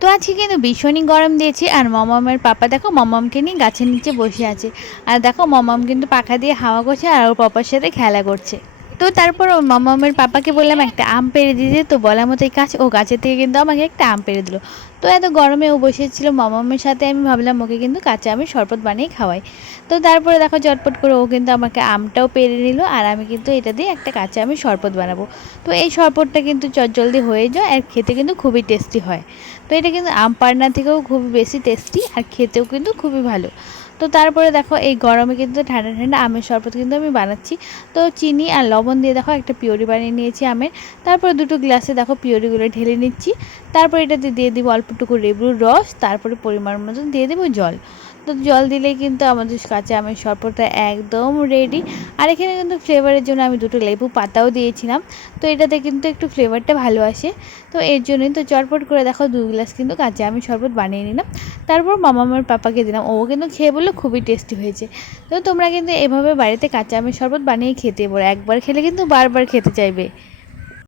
তো আজকে কিন্তু ভীষণই গরম দিয়েছে আর মমামের পাপা দেখো মমামকে নিয়ে গাছের নিচে বসে আছে। আর দেখো মমাম কিন্তু পাখা দিয়ে হাওয়া করছে আর ওর পাপার সাথে খেলা করছে। তো তারপর ওর মমামের পাপাকে বললাম একটা আম পেড়ে দিতে, তো বলার মতো এই ও গাছের থেকে কিন্তু আমাকে একটা আম পেড়ে দিল। তো এত গরমে ও বসেছিল মমামের সাথে, আমি ভাবলাম ওকে কিন্তু কাঁচা আমের শরবত বানিয়ে খাওয়াই। তো তারপরে দেখো চটপট করে ও কিন্তু আমাকে আমটাও পেড়ে নিল আর আমি কিন্তু এটা দিয়ে একটা কাঁচা আমের শরবত বানাবো। তো এই শরবতটা কিন্তু চটজলদি হয়ে যায় আর খেতে কিন্তু খুবই টেস্টি হয়। তো এটা কিন্তু আম পাড়না থেকেও খুবই বেশি টেস্টি আর খেতেও কিন্তু খুবই ভালো। তো তারপরে দেখো এই গরমে কিন্তু ঠান্ডা ঠান্ডা আমের শরবত কিন্তু আমি বানাচ্ছি। তো চিনি আর লবণ দিয়ে দেখো একটা পিউরি বানিয়ে নিয়েছি আমের। তারপরে দুটো গ্লাসে দেখো পিউরিগুলো ঢেলে নিচ্ছি। তারপর এটাতে দিয়ে দিব অল্পটুকু লেবুর রস, তারপরে পরিমাণ মতন দিয়ে দেবো জল। তো জল দিলেই কিন্তু আমাদের কাঁচা আমের শরবতটা একদম রেডি। আর এখানে কিন্তু ফ্লেভারের জন্য আমি দুটো লেবু পাতাও দিয়েছিলাম। তো এটাতে কিন্তু একটু ফ্লেভারটা ভালো আসে। তো এর জন্যই তো চটপট করে দেখো 2 গ্লাস কিন্তু কাঁচা আমের শরবত বানিয়ে নিলাম। তারপর মামামের পাপাকে দিলাম, ও কিন্তু খেয়ে বললো খুবই টেস্টি হয়েছে। তো তোমরা কিন্তু এভাবে বাড়িতে কাঁচা আমের শরবত বানিয়ে খেতে পারো, একবার খেলে কিন্তু বারবার খেতে চাইবে।